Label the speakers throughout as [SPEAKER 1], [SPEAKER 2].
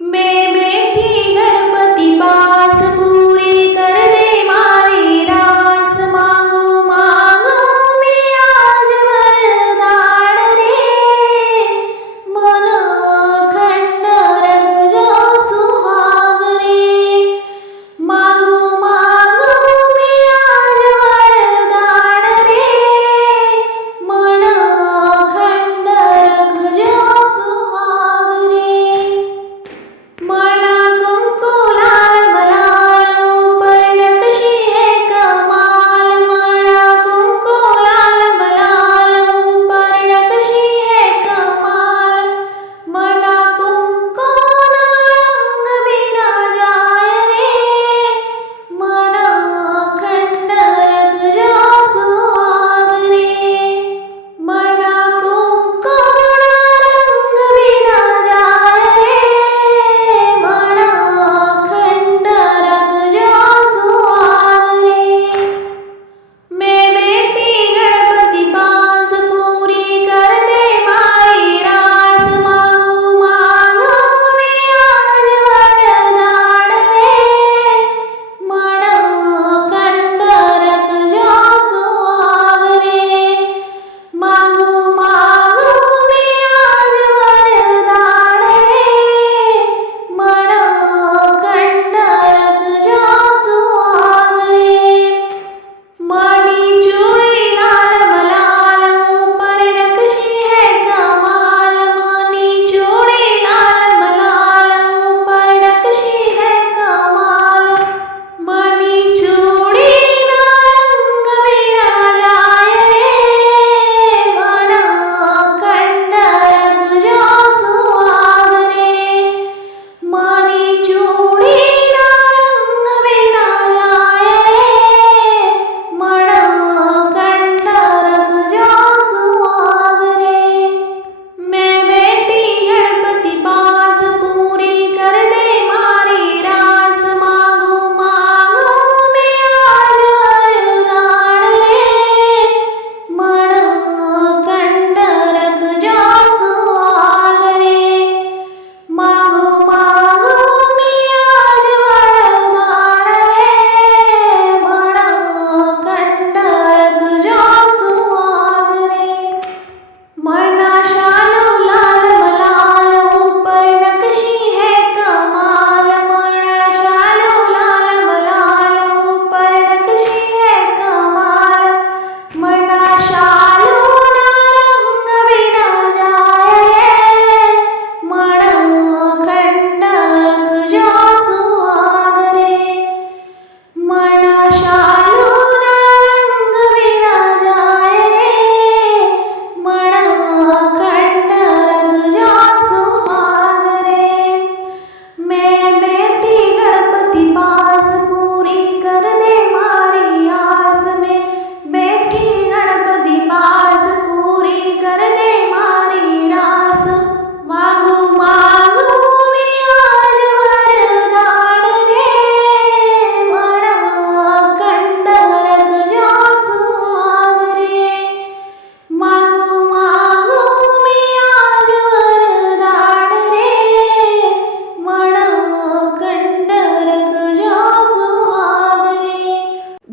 [SPEAKER 1] মে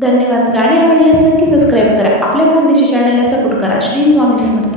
[SPEAKER 1] धन्यवाद. गाणे आवडल्यास नक्की सबस्क्राईब करा. आपल्या खानदेशी चॅनलला सपोर्ट करा. श्री स्वामी समर्थ.